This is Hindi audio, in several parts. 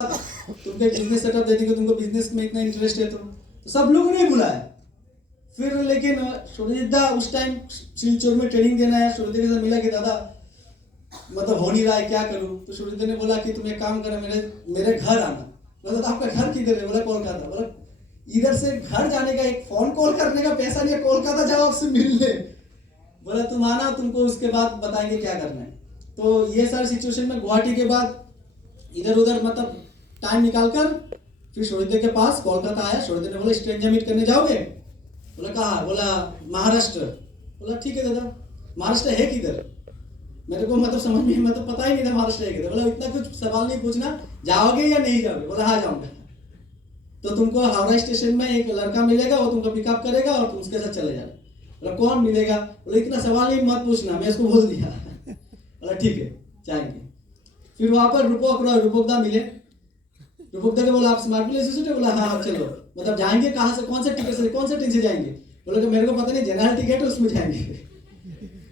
तुमको एक बिजनेस सेटअप दे देंगे, तुमको बिजनेस में इतना इंटरेस्ट है तो सब लोगों ने बुलाया। फिर लेकिन सूर्यदा उस टाइम सिलचर में ट्रेनिंग देना है। सूर्यदा के साथ मिला कि दादा मतलब हो नहीं रहा है, क्या करूं? तो सूर्यदा ने बोला कि तुम एक काम करो, मेरे घर आना। बोला आपका घर किधर है? बोला कोलकाता। बोला इधर से घर जाने का एक फोन कॉल करने का पैसा नहीं है, कोलकाता जाओ आपसे मिलने। बोला तुम आना, तुमको उसके बाद बताएंगे क्या करना है। तो ये सारी सिचुएशन में गुवाहाटी के बाद इधर उधर मतलब टाइम निकाल कर फिर सूर्यदेव के पास कोलकाता आया। सूर्यदेव ने बोला स्ट्रेंजर मीट करने जाओगे? बोला कहाँ? बोला महाराष्ट्र। बोला ठीक है दादा, महाराष्ट्र है किधर? मेरे को मतलब समझ में मतलब पता ही नहीं था महाराष्ट्र है किधर। बोला इतना कुछ सवाल नहीं पूछना, जाओगे या नहीं जाओगे? बोला हाँ जाऊंगा। तो तुमको हावड़ा स्टेशन में एक लड़का मिलेगा, वो तुमको पिकअप करेगा और तुम उसके साथ चले जाना। बोला कौन मिलेगा? बोला इतना सवाल नहीं मत पूछना, मैं इसको बोल दिया। बोला ठीक है जाएंगे। फिर वहां पर रूपकदा मिले। रूपकदा के बोला आप स्मार्ट विलेज से? बोला हाँ चलो। मतलब जाएंगे कहाँ से, कौन से टिकट से, कौन से ट्रेन से जाएंगे? बोला तो मेरे को पता नहीं, जनरल टिकट है उसमें जाएंगे।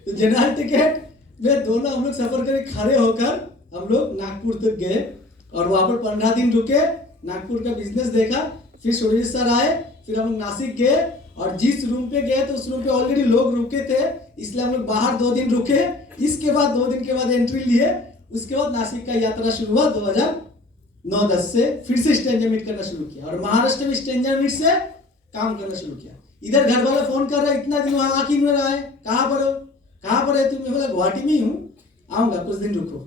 तो जनरल टिकट में दोनों हम लोग सफर करके खड़े होकर हम लोग नागपुर तक गए और वहां पर 15 दिन रुके, नागपुर का बिजनेस देखा। फिर सूर्य सर आए, फिर हम लोग नासिक गए और जिस रूम पे गए तो उस रूम पे ऑलरेडी लोग रुके थे, इसलिए हम लोग बाहर 2 दिन रुके। इसके बाद 2 दिन के बाद एंट्री लिए। उसके बाद नासिक का यात्रा शुरू हुआ 2009-10 से। फिर से स्ट्रेंजर मीट करना शुरू किया और महाराष्ट्र में स्ट्रेंजर मीट से काम करना शुरू किया। इधर घर वाले फोन कर रहे, इतना दिन वहां आके नहीं रहा है, कहाँ पर हो, कहाँ पर है तुम? मैं बोला गुवाहाटी में ही हूँ, आऊंगा कुछ दिन रुको।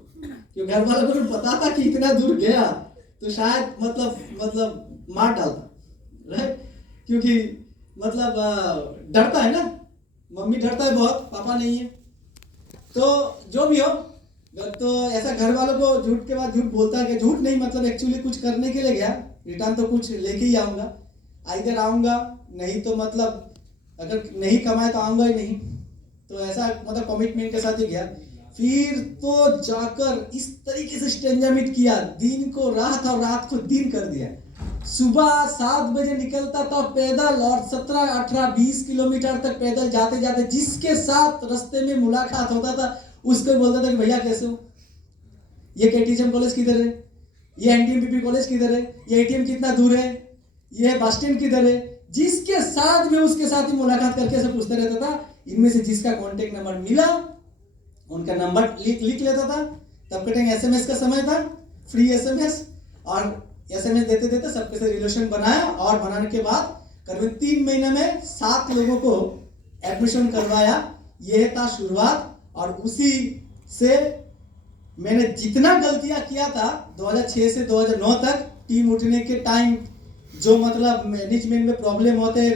क्योंकि घर वालों को पता था कि इतना दूर गया तो शायद मतलब मार डालता, राइट? क्योंकि मतलब डरता है ना, मम्मी डरता है बहुत, पापा नहीं है। तो जो भी हो, तो ऐसा घर वालों को झूठ के बाद झूठ बोलता है कि झूठ नहीं मतलब एक्चुअली कुछ करने के लिए गया, रिटर्न तो कुछ लेके ही आऊंगा। इधर आऊंगा, नहीं तो मतलब अगर नहीं कमाए तो आऊंगा ही नहीं। तो ऐसा मतलब कमिटमेंट के साथ ही गया। फिर तो जाकर इस तरीके से स्ट्रेंजर मीट किया, दिन को रात और रात को दिन कर दिया। सुबह 7 बजे निकलता था पैदल और 17, 18, 20 किलोमीटर तक पैदल जाते जाते जिसके साथ रास्ते में मुलाकात होता था उसको बोलता था कि भैया कैसे हो, ये केटीएम कॉलेज किधर है, ये एनटीएमपीपी कॉलेज किधर है, ये एटीएम कितना दूर है, ये बस स्टैंड किधर है। जिसके साथ में उसके साथ ही मुलाकात करके ऐसे पूछता रहता था। इनमें से जिसका कांटेक्ट नंबर मिला उनका नंबर लिख लेता था। तब के टाइम एसएमएस का समय था, फ्री एसएमएस, और एसएमएस देते देते सबके साथ रिलेशन बनाया और बनाने के बाद करीब 3 महीने में 7 लोगों को एडमिशन करवाया। यह था शुरुआत। और उसी से मैंने जितना गलतियां किया था 2006 से 2009 तक, टीम उठने के टाइम जो मतलब मैनेजमेंट में प्रॉब्लम होते,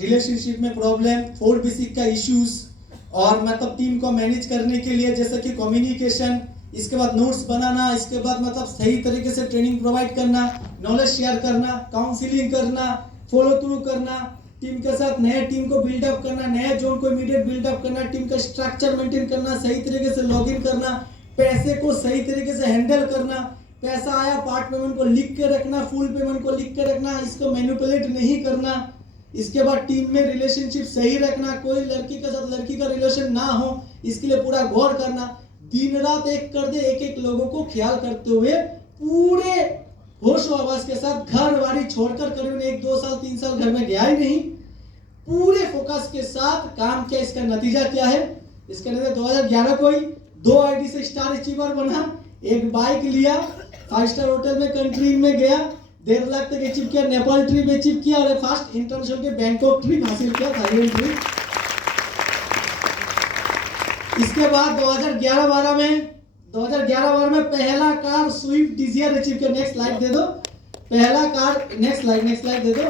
रिलेशनशिप में प्रॉब्लम, 4 बेसिक का इश्यूज, और मतलब टीम को मैनेज करने के लिए जैसे कि कम्युनिकेशन, इसके बाद नोट्स बनाना, इसके बाद मतलब सही तरीके से ट्रेनिंग प्रोवाइड करना, नॉलेज शेयर करना, काउंसलिंग करना, फॉलो थ्रू करना, टीम के साथ नए टीम को बिल्डअप करना, नए जोन को इमीडिएट बिल्डअप करना, टीम का स्ट्रक्चर मेंटेन करना, सही तरीके से लॉगिन करना, पैसे को सही तरीके से हैंडल करना, पैसा आया पार्ट पेमेंट को लिख के रखना, फुल पेमेंट को लिख के रखना, इसको मैनिपुलेट नहीं करना। इसके बाद टीम में रिलेशनशिप सही रखना, कोई लड़की के साथ लड़की का रिलेशन ना हो, इसके लिए पूरा गौर करना। दिन रात एक कर दे, एक लोगों को ख्याल करते हुए पूरे होश आवाज के साथ घर वाली छोड़कर करीब 1, 2 साल 3 साल घर में गया ही नहीं, पूरे फोकस के साथ काम किया। इसका नतीजा क्या है? इसका नतीजा 2011 को ही 2 आईडी से स्टार अचीवर बना, एक बाइक लिया, 5 स्टार होटल में कंट्री में गया, 1.5 लाख तक अचीव किया, नेपाल ट्रिप अचीव किया और फर्स्ट इंटरनेशनल के बैंकॉक ट्रिप हासिल किया, थाईलैंड ट्रिप। इसके बाद 2011-12 में पहला कार स्विफ्ट डिजायर अचीव किया। नेक्स्ट स्लाइड दे दो। पहला कार, नेक्स्ट स्लाइड दे दो।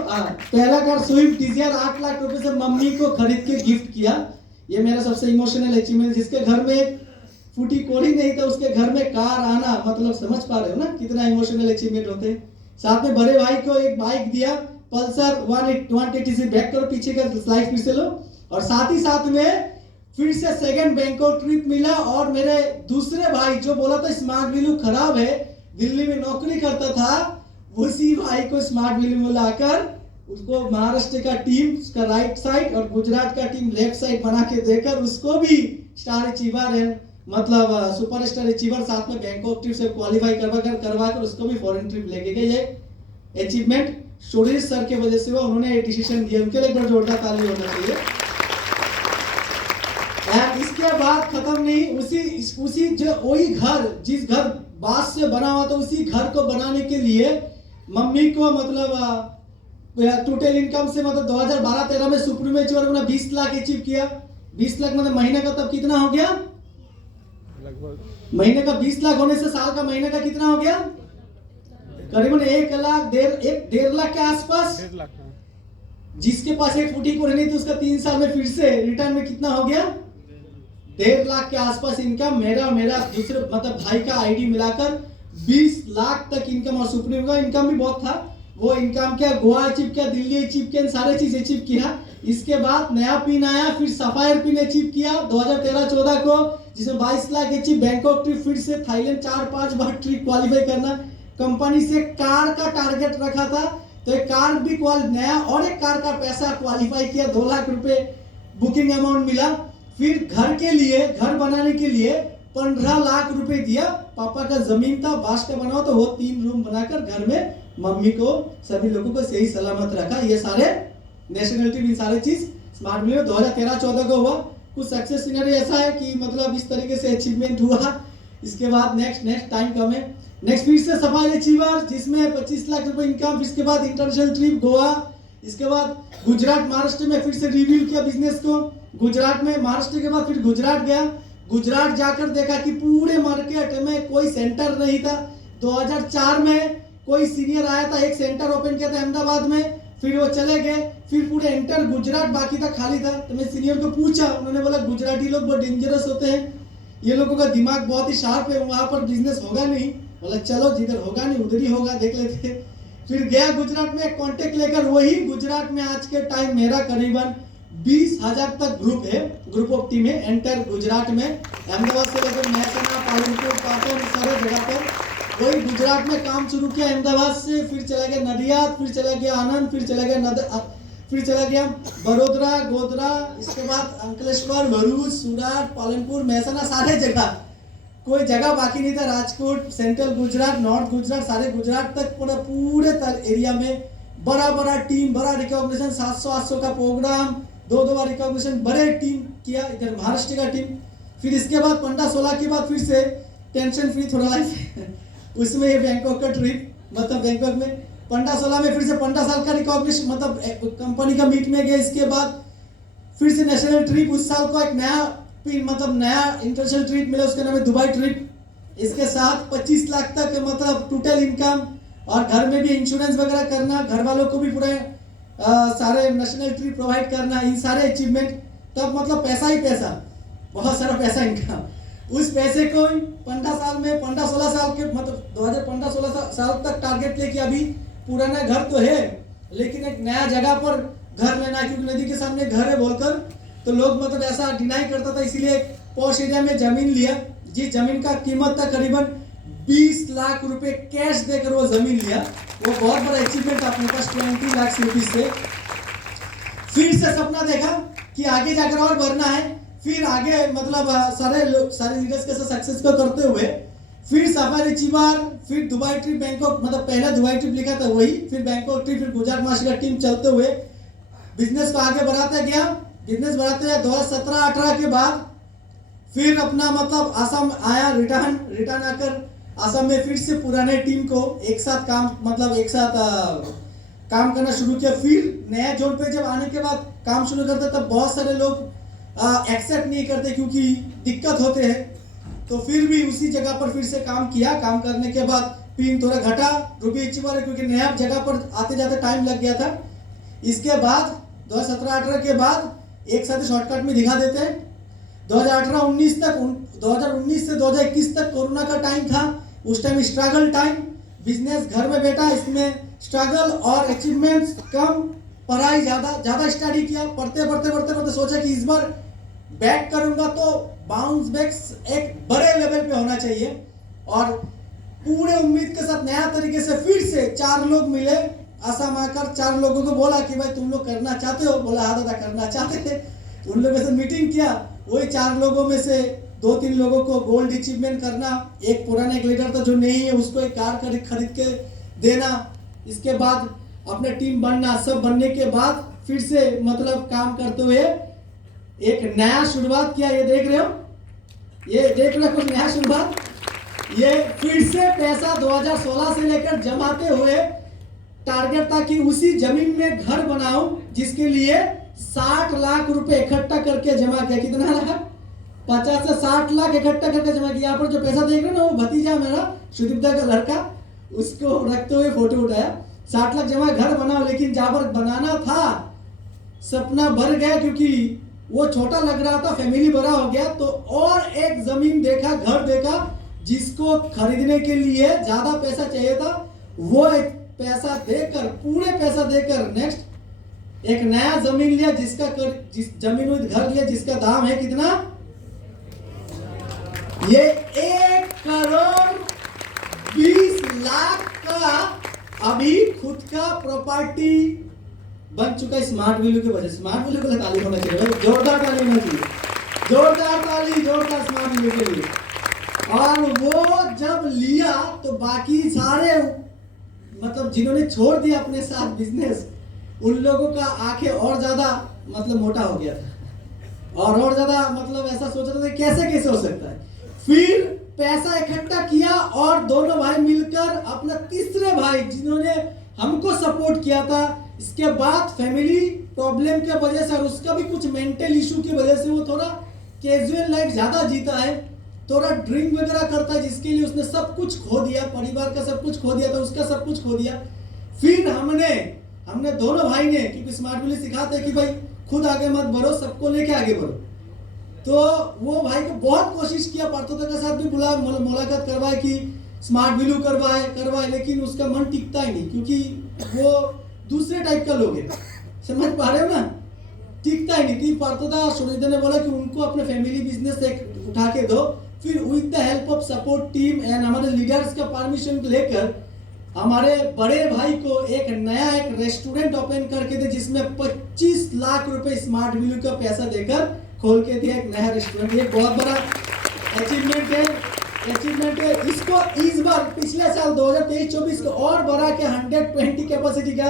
पहला कार स्विफ्ट डिजायर 8 लाख रुपए से मम्मी को खरीद के गिफ्ट किया। ये मेरा सबसे इमोशनल अचीवमेंट। जिसके घर में फूटी कोड़ी नहीं था उसके घर में कार आना, मतलब समझ पा रहे हो ना कितना इमोशनल अचीवमेंट होते। साथ में बड़े भाई को एक बाइक दिया, पल्सर 180 से। बैक करो, पीछे का स्लाइड फिर से लो। और साथ ही साथ में फिर से सेकंड बैंकॉक ट्रिप मिला। और मेरे दूसरे भाई जो बोला था स्मार्ट व्हीलू खराब है, दिल्ली में नौकरी करता था, उसी भाई को स्मार्ट व्हीलू में लाकर उसको महाराष्ट्र का टीम उसका राइट साइड और गुजरात का टीम लेफ्ट साइड बना के देकर उसको भी स्टार अचीवर एंड मतलब सुपरस्टार अचीवर, साथ में बैंकॉक ट्रिप से क्वालिफाई करवा कर उसको भी फॉरेन ट्रिप लेके गए। ये अचीवमेंट शोरेश सर के वजह से हुआ, उन्होंने ये डिसीजन दिया, उनके लिए एक बार जोरदार ताली होना चाहिए। इसके बाद खत्म नहीं, उसी जो वही घर, जिस घर बांस से बना हुआ था, उसी घर को बनाने के लिए मम्मी को मतलब टोटल इनकम से मतलब 2012-13 में सुप्रीम अचीवर में 20 लाख अचीव किया। 20 लाख मतलब महीने का तब कितना हो गया, लगभग महीने का 20 लाख होने से साल का महीने का कितना हो गया, करीबन 1 लाख 1.5 लाख के आसपास। 1.5 लाख। जिसके पास एक फुटी को रहनी थी उसका 3 साल में फिर से रिटर्न में कितना हो गया, 1.5 लाख के आसपास इनकम। मेरा दूसरे मतलब भाई का आईडी मिलाकर 20 लाख तक इनकम, और सुप्रीम का इनकम भी बहुत था। वो इनकम क्या, गोवा अचीव किया, दिल्ली अचीव किया, सारे चीज अचीव किया। इसके बाद नया पिन आया, फिर सफायर पिन अचीव किया 2013-14 को, जिसमें 22 लाख अचीव। बैंकॉक ट्रिप, फिर से थाईलैंड 4-5 बार ट्रिप क्वालिफाई करना। कंपनी से कार का टारगेट रखा था, तो एक कार भी नया और एक कार का पैसा क्वालिफाई किया, 2 लाख रुपए बुकिंग अमाउंट मिला। फिर घर के लिए, घर बनाने के लिए 15 लाख रुपए दिया। पापा का जमीन था बांस का बना हुआ, तो वो 3 रूम बनाकर घर में मम्मी को, सभी लोगों को सही सलामत रखा। ये सारे नेशनलिटी भी सारे चीज स्मार्ट मिलियन 2013-14 को हुआ। कुछ सक्सेस सिनेरियो ऐसा है कि मतलब इस तरीके से अचीवमेंट हुआ। इसके बाद नेक्स्ट टाइम कम है। नेक्स्ट फिर से सफाई अचीवर, जिसमें 25 लाख रुपए इनकम। इसके बाद इंटरनेशनल ट्रिप गोवा। इसके बाद गुजरात महाराष्ट्र में फिर से रिव्यू किया बिजनेस को। गुजरात में, महाराष्ट्र के बाद फिर गुजरात गया। गुजरात जाकर देखा कि पूरे मार्केट में कोई सेंटर नहीं था। 2004 में कोई सीनियर आया था, एक सेंटर ओपन किया था अहमदाबाद में, फिर वो चले गए। फिर पूरे एंटर गुजरात बाकी था, खाली था। तो मैं सीनियर को पूछा, उन्होंने बोला गुजराती लोग बहुत डेंजरस होते हैं, ये लोगों का दिमाग बहुत ही शार्प है, वहां पर बिजनेस होगा नहीं। बोला चलो जिधर होगा नहीं उधर ही होगा, देख लेते। फिर गया गुजरात में कॉन्टेक्ट लेकर। वही गुजरात में आज के टाइम मेरा करीबन 20,000 तक ग्रुप है, ग्रुप ऑफ टीम है एंटर गुजरात में। अहमदाबाद से लेकर महसाना, पालनपुर, पाटन, सारे जगह पर वही गुजरात में काम शुरू किया। अहमदाबाद से फिर चला गया नडियाद, फिर चला गया आनंद, फिर चला गया बड़ोदरा, गोधरा, इसके बाद अंकलेश्वर, भरूच, सूरत, पालनपुर, महसाना, सारे जगह, कोई जगह बाकी नहीं था। राजकोट, सेंट्रल गुजरात, नॉर्थ गुजरात, सारे गुजरात तक पूरे एरिया में बड़ा टीम, बड़ा रिकॉग्निशन, 700-800 का प्रोग्राम, 2 बार रिकॉग्निशन, बड़े टीम किया। इधर महाराष्ट्र का टीम। फिर इसके बाद 15-16 के बाद फिर से टेंशन फ्री थोड़ा लाइफ उसमें ये बैंकॉक का ट्रिप, मतलब बैंकॉक में 15-16 में फिर से 15 साल का रिकॉग्निशन, मतलब कंपनी का मीट में गए। इसके बाद फिर से नेशनल ट्रिप, उस साल को एक नया मतलब नया इंटरनेशनल ट्रिप मिला, उसका नाम है दुबई ट्रिप। इसके साथ 25 लाख तक मतलब टोटल इनकम, और घर में भी इंश्योरेंस वगैरह करना, घर वालों को भी पूरे सारे नेशनल ट्रिप प्रोवाइड करना, इन सारे अचीवमेंट। तब मतलब पैसा ही पैसा, बहुत सारा पैसा इनकम। उस पैसे को 15 साल में, 15-16 साल के मतलब 2015-16 साल तक टारगेट लेके, अभी पुराना घर तो है लेकिन एक नया जगह पर घर लेना, क्योंकि नदी के सामने घर है बोलकर तो लोग मतलब ऐसा डिनाई करता था, इसीलिए पॉश एरिया में जमीन लिया। जिस जमीन का कीमत था करीबन 20 लाख रुपए कैश देकर वो जमीन लिया। वो बहुत बड़ा अचीवमेंट अपने पास 20 लाख रुपीज से। फिर से सपना देखा कि आगे जाकर और बढ़ना है। फिर आगे मतलब सारे लीडर्स के साथ सक्सेस को करते हुए फिर सफारी अचीवर, फिर दुबई ट्रिप, बैंकॉक, मतलब पहला दुबई ट्रिप लिखा था वही, फिर बैंकॉक ट्रिप, फिर गुजरात महाराष्ट्र का टीम चलते हुए बिजनेस को आगे बढ़ाते गया। बिजनेस बढ़ाते हुए 2017-18 के बाद फिर अपना मतलब आसाम आया, रिटर्न आकर आसाम में फिर से पुराने टीम को एक साथ काम करना शुरू किया। फिर नया जोन पे जब आने के बाद काम शुरू करते तब बहुत सारे लोग एक्सेप्ट नहीं करते क्योंकि दिक्कत होते हैं। तो फिर भी उसी जगह पर फिर से काम किया। काम करने के बाद पिन थोड़ा घटा, रुपये अचीवर, क्योंकि नया जगह पर आते जाते टाइम लग गया था। इसके बाद 2017-18 के बाद एक साथ शॉर्टकट में दिखा देते हैं। 2018-19 तक, 2019 से 2021 तक कोरोना का टाइम था। उस टाइम स्ट्रगल टाइम, बिजनेस घर में बैठा, इसमें स्ट्रगल और अचीवमेंट्स कम, पढ़ाई ज्यादा स्टडी किया। पढ़ते सोचा कि इस बार बैक करूंगा तो बाउंस बैक एक बड़े लेवल पे होना चाहिए। और पूरे उम्मीद के साथ नया तरीके से फिर से 4 लोग मिले आसाम आकर। 4 लोगों को बोला कि भाई तुम लोग करना चाहते हो? बोला हाँ दादा करना चाहते थे। उन लोगों से मीटिंग किया, वही 4 लोगों में से 2-3 लोगों को गोल्ड अचीवमेंट करना, एक पुराना एक लीडर था जो नहीं है उसको एक कार खरीद के देना, इसके बाद अपने टीम बनना, सब बनने के बाद फिर से मतलब काम करते हुए एक नया शुरुआत किया। ये देख रहे हो, ये देख रहे हो कुछ नया शुरुआत, ये फिर से पैसा 2016 से लेकर जमाते हुए टारगेट था कि उसी जमीन में घर बनाऊं, जिसके लिए 60 लाख रुपए इकट्ठा करके जमा किया। कितना लाख? 50 से 60 लाख इकट्ठा करके जमा किया। यहाँ पर जो पैसा देख रहे हो ना, वो भतीजा मेरा सुदीप्ता का लड़का, उसको रखते हुए फोटो उठाया। 60 लाख जमा, घर बनाओ, लेकिन जहां पर बनाना था सपना भर गया, क्योंकि वो छोटा लग रहा था, फैमिली बड़ा हो गया, तो और एक जमीन देखा, घर देखा, जिसको खरीदने के लिए ज्यादा पैसा चाहिए था। वो एक पैसा देकर, पूरे पैसा देकर नेक्स्ट एक नया जमीन लिया, जिस जमीन घर लिया जिसका दाम है कितना? ये 1 करोड़ 20 लाख का अभी खुद का प्रॉपर्टी बन चुका है स्मार्ट वैल्यू की वजह से। स्मार्ट वैल्यू को ताली होना चाहिए, जोरदार ताली होना चाहिए, जोरदार ताली, जोरदार स्मार्ट वैल्यू के लिए। और वो जब लिया तो बाकी सारे मतलब जिन्होंने छोड़ दिया अपने साथ बिजनेस, उन लोगों का आंखें और ज्यादा मतलब मोटा हो गया था, और ज्यादा मतलब ऐसा सोच रहे थे कैसे हो सकता है। फिर पैसा इकट्ठा किया और दोनों भाई मिलकर अपना तीसरे भाई जिन्होंने हमको सपोर्ट किया था, इसके बाद फैमिली प्रॉब्लम के वजह से और उसका भी कुछ मेंटल इशू की वजह से वो थोड़ा कैजुअल लाइफ ज्यादा जीता है, थोड़ा ड्रिंक वगैरह करता है, जिसके लिए उसने सब कुछ खो दिया, परिवार का सब कुछ खो दिया था, उसका सब कुछ खो दिया। फिर हमने दोनों भाई ने, क्योंकि स्मार्ट वैल्यू सिखाते हैं कि भाई खुद आगे मत बढ़ो, सबको लेके आगे बढ़ो, तो वो भाई को बहुत कोशिश किया, पार्थोदा के साथ भी बुला मुलाकात करवाए कि स्मार्ट वैल्यू करवाए, लेकिन उसका मन टिकता ही नहीं, क्योंकि वो दूसरे टाइप का लोग है, समझ पा रहे हो ना, टिकता ही नहीं। पार्थोदा सुनीता ने बोला कि उनको अपने फैमिली बिजनेस एक उठा के दो। फिर with the help of support team and हमारे लीडर्स का परमिशन लेकर हमारे बड़े भाई को एक नया रेस्टोरेंट ओपन करके दे, जिसमें 25 लाख रुपए स्मार्ट वैल्यू का पैसा देकर खोल के दिया एक नया रेस्टोरेंट। ये बहुत बड़ा अचीवमेंट है। इसको इस बार पिछले साल 2023-24 को और बढ़ा के 120 कैपेसिटी का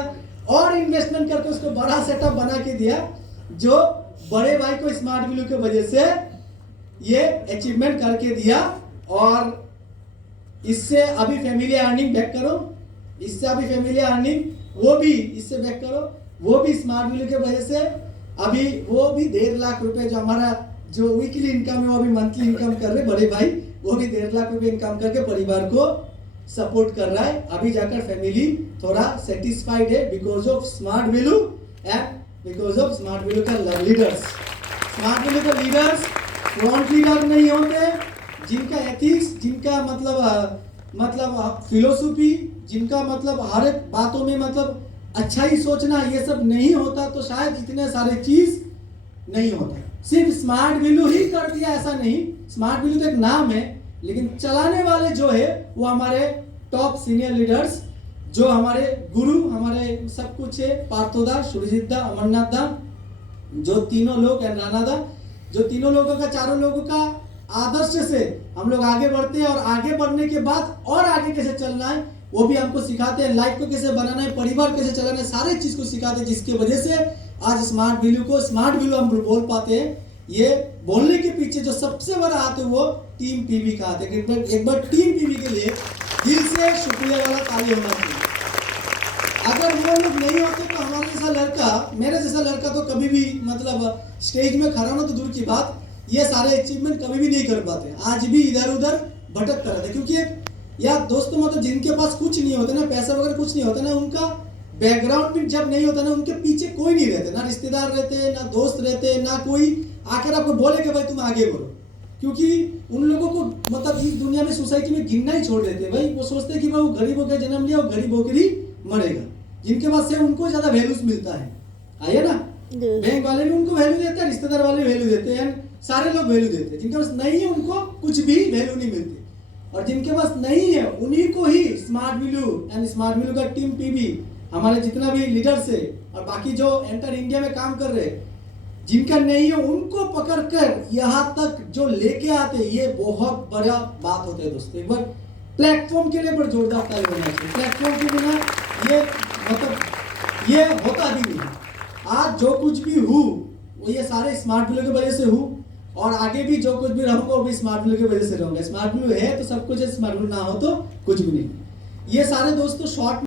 और इन्वेस्टमेंट करके उसको बड़ा सेटअप बना के दिया, जो बड़े भाई को स्मार्ट वैल्यू की वजह से ये अचीवमेंट करके दिया। और इससे अभी फैमिली अर्निंग बैक करो, इससे अभी फैमिली अर्निंग वो भी इससे बैक करो, वो भी स्मार्ट वैल्यू की वजह से अभी वो भी 1.5 लाख रुपए जो हमारा जो वीकली इनकम है वो अभी मंथली इनकम कर रहे बड़े भाई, वो भी 1.5 लाख रुपए इनकम करके परिवार को सपोर्ट कर रहा है। अभी जाकर फैमिली थोड़ा सेटिस्फाइड है because of smart value and because of smart value का लीडर्स। स्मार्ट वैल्यू का लीडर्स फ्रंट लीडर नहीं होते, जिनका एथिक्स, जिनका मतलब फिलोसफी, जिनका मतलब हर एक बातों में मतलब अच्छा ही सोचना, ये सब नहीं होता तो शायद इतने सारे चीज नहीं होता। सिर्फ स्मार्ट वैल्यू ही कर दिया ऐसा नहीं, स्मार्ट वैल्यू तो एक नाम है, लेकिन चलाने वाले जो है वो हमारे टॉप सीनियर लीडर्स, जो हमारे गुरु, हमारे सब कुछ है, पार्थोदा, सुरजीत दा, अमरनाथ दा, जो तीनों लोग, राणा दा, जो तीनों लोगों का, चारों लोगों का आदर्श से हम लोग आगे बढ़ते हैं। और आगे बढ़ने के बाद और आगे कैसे चलना है वो भी हमको सिखाते हैं, लाइफ को कैसे बनाना है, परिवार कैसे चलाना है, सारे चीज को सिखाते हैं, जिसकी वजह से आज स्मार्ट वैल्यू हम बोल पाते हैं। ये बोलने के पीछे जो सबसे बड़ा हाथ है वो टीम पीवी का हाथ है। एक बार टीम पीवी के लिए दिल से शुक्रिया वाला ताली होना चाहिए। अगर वो लोग नहीं होते तो हमारे जैसा लड़का, मेरे जैसा लड़का तो कभी भी मतलब स्टेज में खड़ा हो तो दूर की बात, ये सारे अचीवमेंट कभी भी नहीं कर पाते। आज भी इधर उधर भटकता रहता, क्योंकि यार दोस्तों मतलब जिनके पास कुछ नहीं होता ना, पैसा वगैरह कुछ नहीं होता ना, उनका बैकग्राउंड भी जब नहीं होता ना, उनके पीछे कोई नहीं रहते, ना रिश्तेदार रहते, ना दोस्त रहते, ना कोई आकर आपको बोले कि भाई तुम आगे बढ़ो, क्योंकि उन लोगों को मतलब इस दुनिया में सोसाइटी में गिनना ही छोड़ देते हैं। भाई वो सोचते हैं कि भाई वो गरीब होकर जन्म लिया, वो गरीब होकर ही मरेगा। जिनके पास से उनको ज्यादा वैल्यूज मिलता है, आइए ना, बैंक वाले भी उनको वैल्यू देते हैं, रिश्तेदार वाले वैल्यू देते हैं, सारे लोग वैल्यू देते हैं। जिनके पास नहीं है उनको कुछ भी वैल्यू नहीं मिलती, और जिनके पास नहीं है उन्हीं को ही smart value and smart value का टीम पीवी, हमारे जितना भी लीडर्स है और बाकी जो एंटर इंडिया में काम कर रहे हैं, जिनका नहीं है उनको पकड़कर यहाँ तक जो लेके आते, ये बहुत बड़ा बात होता है दोस्तों। एक बार प्लेटफॉर्म के लिए बड़ा जोरदार ताली होना चाहिए। प्लेटफॉर्म के बिना ये मतलब ये होता भी नहीं। आज जो कुछ भी हूँ वो ये सारे स्मार्ट ब्लू की वजह से हूँ, और आगे भी जो कुछ भी रहूंगा वो भी स्मार्ट ब्लू की वजह से रहूंगा। स्मार्ट ब्लू है तो सब कुछ है, स्मार्ट ब्लू ना हो तो कुछ भी नहीं। ये सारे दोस्तों शॉर्ट